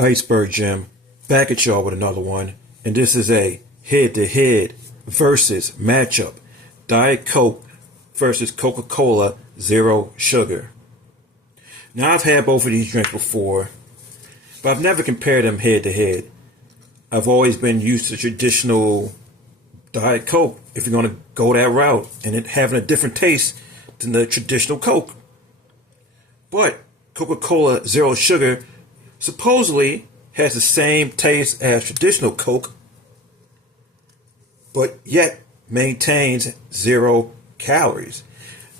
Iceberg Jim, back at y'all with another one, and this is a head-to-head versus matchup. Diet Coke versus Coca-Cola Zero Sugar. Now I've had both of these drinks before, but I've never compared them head-to-head. I've always been used to traditional Diet Coke, if you're going to go that route, and it having a different taste than the traditional Coke. But Coca-Cola Zero Sugar supposedly has the same taste as traditional Coke, but yet maintains 0 calories.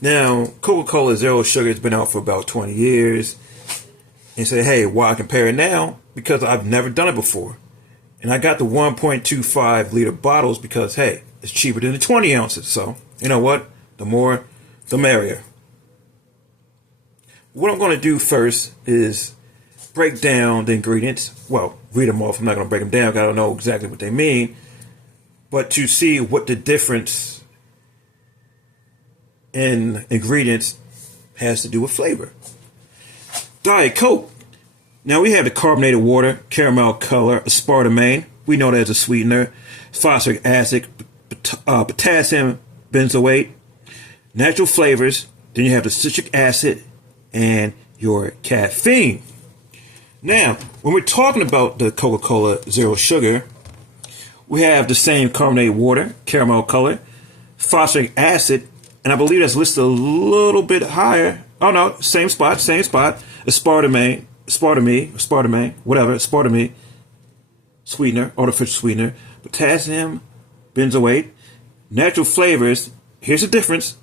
Now, Coca-Cola Zero Sugar has been out for about 20 years. And say, hey, why compare it now? Because I've never done it before. And I got the 1.25 liter bottles because, hey, it's cheaper than the 20 ounces. So, you know what? The more, the merrier. What I'm going to do first is break down the ingredients. Well, read them off. I'm not going to break them down because I don't know exactly what they mean. But to see what the difference in ingredients has to do with flavor. Diet Coke. Now we have the carbonated water, caramel color, aspartame. We know that as a sweetener. Phosphoric acid, potassium benzoate, natural flavors. Then you have the citric acid and your caffeine. Now, when we're talking about the Coca-Cola Zero Sugar, we have the same carbonated water, caramel color, phosphoric acid, and I believe that's listed a little bit higher. Oh no, same spot, aspartame, whatever, aspartame, sweetener, artificial sweetener, potassium benzoate, natural flavors. Here's the difference: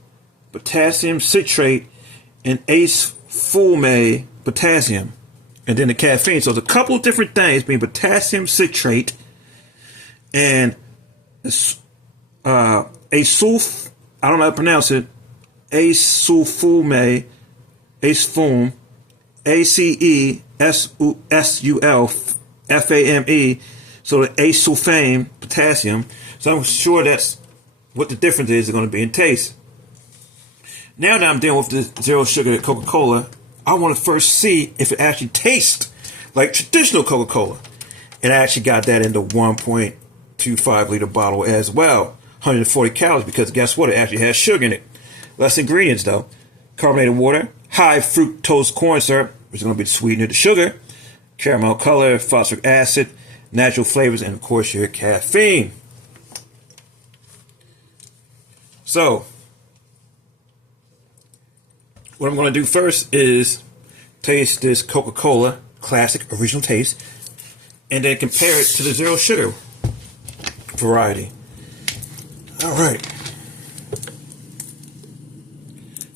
potassium citrate and ace fulme potassium, and then the caffeine. So there's a couple of different things being potassium citrate and asulf. I don't know how to pronounce it. Asulfame, acefum, ACESULFAME. So the asulfame potassium. So I'm sure that's what the difference is going to be in taste. Now that I'm dealing with the zero sugar Coca-Cola, I want to first see if it actually tastes like traditional Coca-Cola. And I actually got that in the 1.25 liter bottle as well. 140 calories, because guess what? It actually has sugar in it. Less ingredients though. Carbonated water, high fructose corn syrup, which is going to be the sweetener, the sugar, caramel color, phosphoric acid, natural flavors, and of course your caffeine. So, what I'm going to do first is taste this Coca-Cola classic original taste, and then compare it to the zero sugar variety. All right.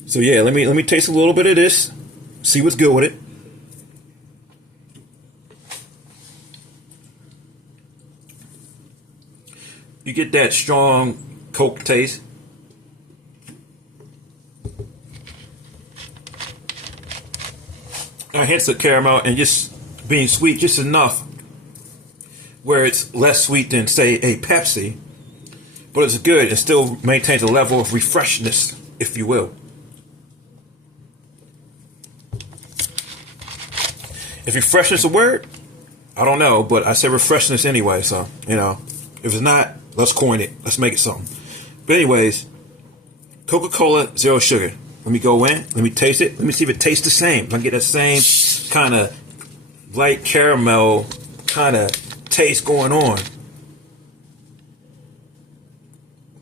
So yeah, let me taste a little bit of this, see what's good with it. You get that strong Coke taste. Hints of caramel and just being sweet just enough where it's less sweet than, say, a Pepsi. But it's good. It still maintains a level of refreshness, if you will. If refreshness a word, I don't know, but I say refreshness anyway. So, you know, if it's not, let's coin it. Let's make it something. But anyways, Coca-Cola Zero Sugar. Let me go in. Let me taste it. Let me see if it tastes the same. If I get that same kind of light caramel kind of taste going on.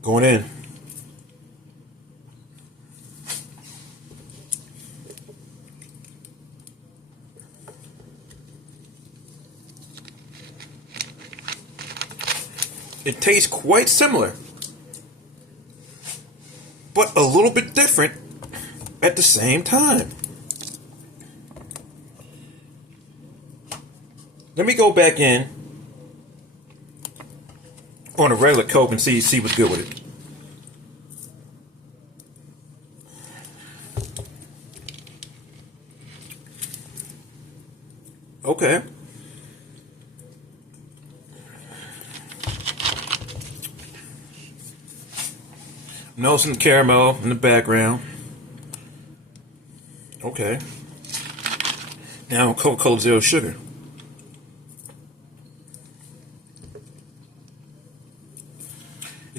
Going in. It tastes quite similar, but a little bit different at the same time. Let me go back in on a regular Coke and see what's good with it. Okay. Noticing caramel in the background. Okay. Now Coca-Cola Zero Sugar.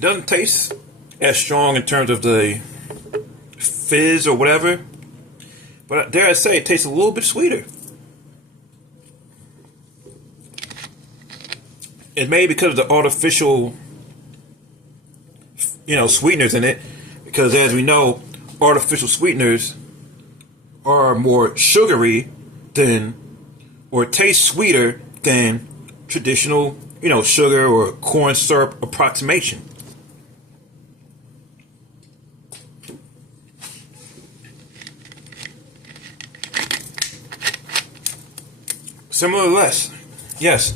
It doesn't taste as strong in terms of the fizz or whatever, but dare I say, it tastes a little bit sweeter. It may be because of the artificial, sweeteners in it, because as we know, artificial sweeteners are more sugary than, or taste sweeter than traditional, sugar or corn syrup approximation. Similar or less, yes.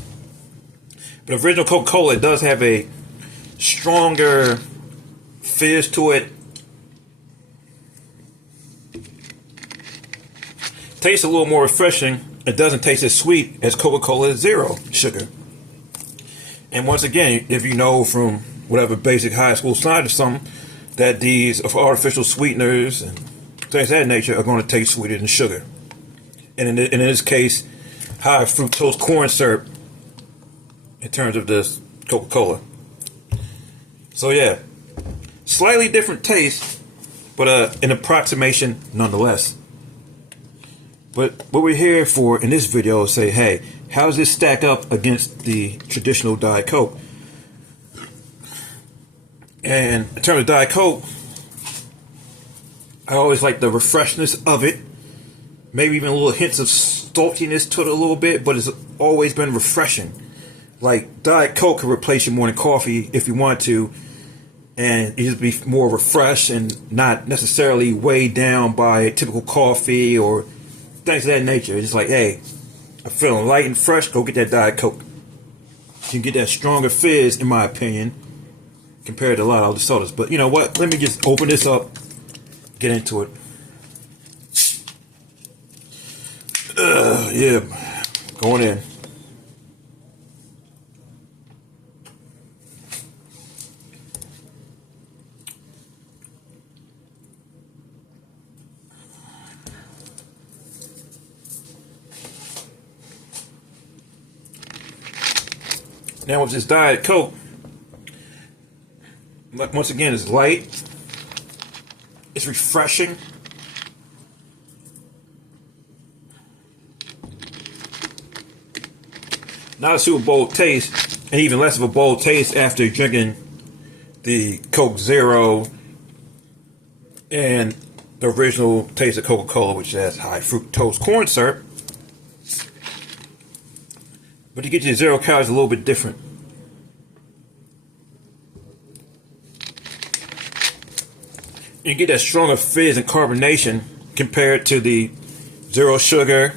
But original Coca-Cola does have a stronger fizz to it. Tastes a little more refreshing. It doesn't taste as sweet as Coca-Cola Zero sugar. And once again, if you know from whatever basic high school science or something, that these artificial sweeteners and things of that nature are going to taste sweeter than sugar. And in this case, high fructose corn syrup in terms of this Coca-Cola. So yeah, slightly different taste, but an approximation nonetheless. But what we're here for in this video is say, hey, how does this stack up against the traditional Diet Coke? And in terms of Diet Coke, I always like the refreshness of it. Maybe even a little hints of saltiness to it a little bit, but it's always been refreshing. Like Diet Coke could replace your morning coffee if you want to, and you just be more refreshed and not necessarily weighed down by a typical coffee or things of that nature. It's just like, hey, I'm feeling light and fresh, go get that Diet Coke. You can get that stronger fizz, in my opinion, compared to a lot of other sodas. But you know what? Let me just open this up, get into it. Yeah, going in. Now with this Diet Coke, once again, it's light, it's refreshing. Not a super bold taste, and even less of a bold taste after drinking the Coke Zero and the original taste of Coca-Cola, which has high fructose corn syrup. But to get your 0 calories a little bit different. You get that stronger fizz and carbonation compared to the zero sugar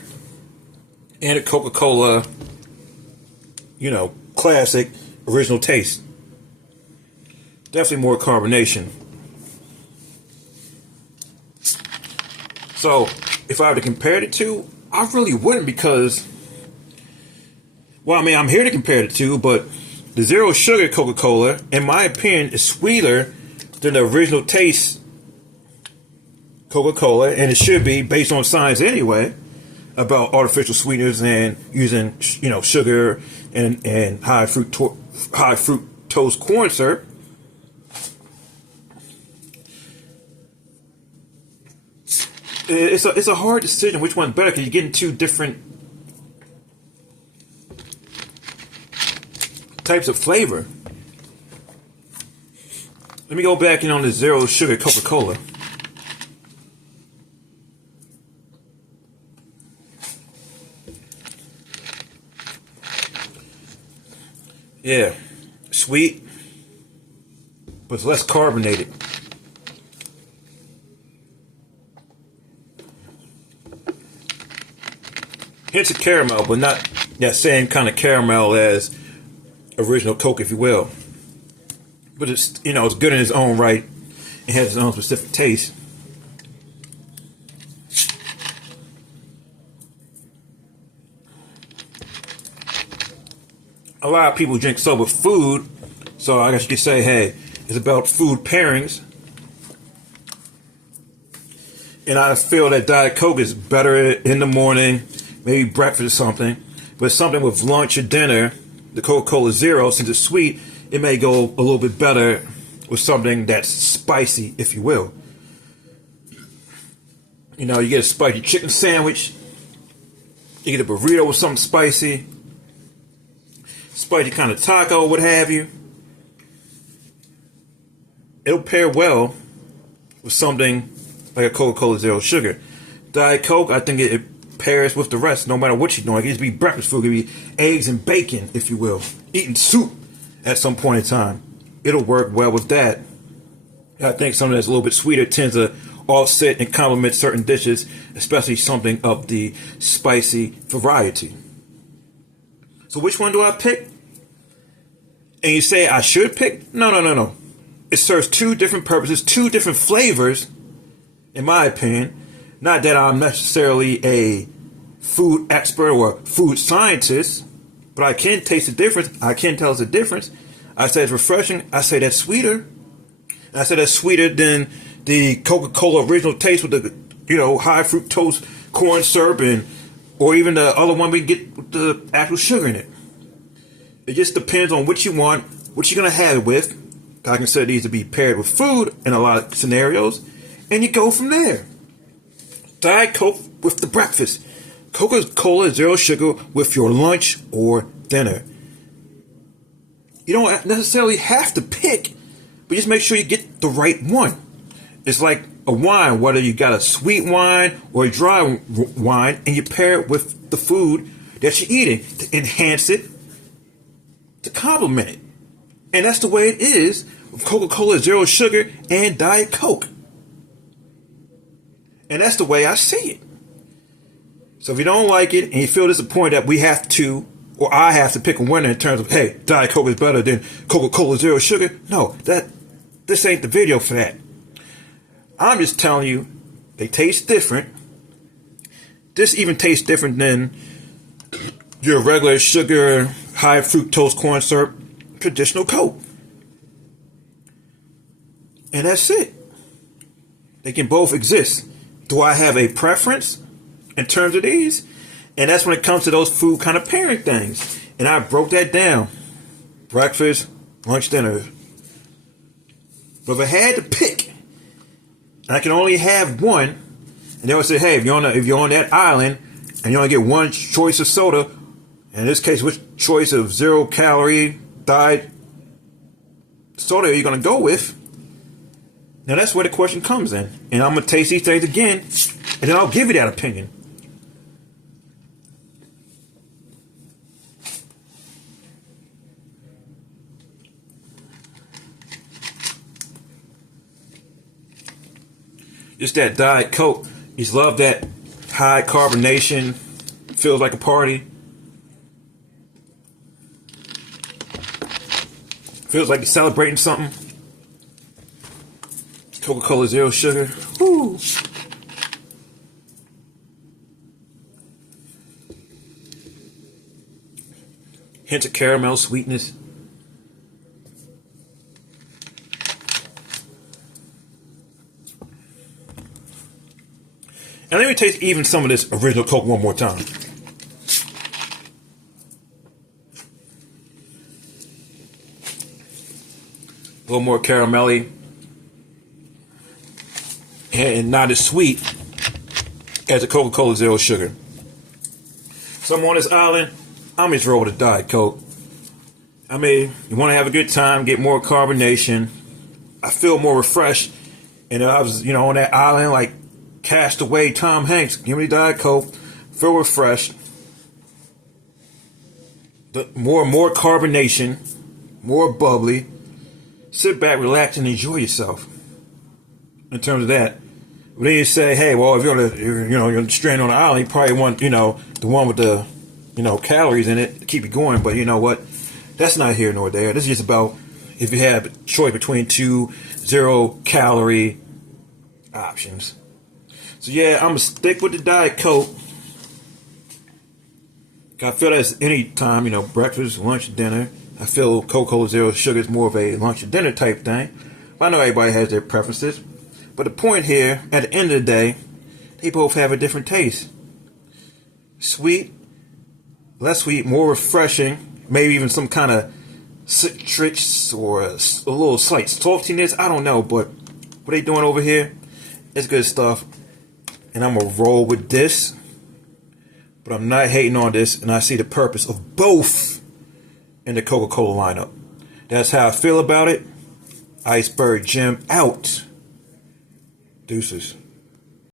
and the Coca-Cola, classic original taste. Definitely more carbonation. So if I were to compare the two, I really wouldn't, because, well, I mean, I'm here to compare the two, but the zero sugar Coca-Cola, in my opinion, is sweeter than the original taste Coca-Cola, and it should be based on science anyway about artificial sweeteners and using, sugar and high fructose corn syrup. It's a hard decision which one's better, because you're getting two different types of flavor. Let me go back in on the zero sugar Coca-Cola. Yeah, sweet, but it's less carbonated. Hints of caramel, but not that same kind of caramel as original Coke, if you will. But it's, it's good in its own right. It has its own specific taste. A lot of people drink soda with food, so I guess you could say, hey, it's about food pairings. And I feel that Diet Coke is better in the morning, maybe breakfast or something. But something with lunch or dinner, the Coca-Cola Zero, since it's sweet, it may go a little bit better with something that's spicy, if you will. You know, you get a spicy chicken sandwich, you get a burrito with something spicy, spicy kind of taco, what have you. It'll pair well with something like a Coca-Cola Zero Sugar. Diet Coke, I think it pairs with the rest, no matter what you're doing. It could just be breakfast food, it could be eggs and bacon, if you will. Eating soup at some point in time. It'll work well with that. I think something that's a little bit sweeter tends to offset and complement certain dishes, especially something of the spicy variety. So which one do I pick? And you say I should pick? No. It serves two different purposes, two different flavors, in my opinion. Not that I'm necessarily a food expert or food scientist, but I can taste the difference. I can tell it's a difference. I say it's refreshing. I say that's sweeter. I say that's sweeter than the Coca-Cola original taste with the, high fructose corn syrup or even the other one we get with the actual sugar in it. It just depends on what you want, what you're going to have it with. I consider these to be paired with food in a lot of scenarios, and you go from there. Diet Coke with the breakfast. Coca-Cola Zero Sugar with your lunch or dinner. You don't necessarily have to pick, but just make sure you get the right one. It's like a wine, whether you got a sweet wine or a dry wine, and you pair it with the food that you're eating to enhance it, to complement it. And that's the way it is with Coca-Cola Zero Sugar and Diet Coke. And that's the way I see it. So if you don't like it and you feel disappointed that we have to, or I have to pick a winner in terms of, hey, Diet Coke is better than Coca-Cola Zero Sugar, no, this ain't the video for that. I'm just telling you, they taste different. This even tastes different than your regular sugar, high fructose corn syrup, traditional Coke. And that's it. They can both exist. Do I have a preference in terms of these? And that's when it comes to those food kind of pairing things. And I broke that down. Breakfast, lunch, dinner. But if I had to pick, and I can only have one, and they would say, hey, if you're on that island and you only get one choice of soda, in this case, which choice of 0-calorie diet soda are you going to go with? Now that's where the question comes in. And I'm going to taste these things again, and then I'll give you that opinion. Just that Diet Coke. You just love that high carbonation. Feels like a party. Feels like you're celebrating something. Coca-Cola Zero Sugar. Woo! Hint of caramel sweetness. And let me taste even some of this original Coke one more time. A little more caramelly. And not as sweet as a Coca-Cola Zero Sugar. So I'm on this island. I'm just roll with a Diet Coke. I mean, you want to have a good time, get more carbonation. I feel more refreshed. And I was, on that island like Castaway Tom Hanks. Give me Diet Coke. Feel refreshed. More carbonation. More bubbly. Sit back, relax, and enjoy yourself. In terms of that. But then you say, hey, well, if you're stranded on an island, you probably want, the one with the, calories in it to keep you going. But you know what? That's not here nor there. This is just about if you have a choice between two 0-calorie options. So yeah, I'm going to stick with the Diet Coke. I feel that's any time, breakfast, lunch, dinner. I feel Coca-Cola Zero Sugar is more of a lunch and dinner type thing. But I know everybody has their preferences. But the point here, at the end of the day, they both have a different taste. Sweet, less sweet, more refreshing, maybe even some kind of citrus or a little slight saltiness. I don't know, but what they doing over here, it's good stuff. And I'm gonna roll with this, but I'm not hating on this, and I see the purpose of both in the Coca-Cola lineup. That's how I feel about it. Iceberg Jim out. Deuces.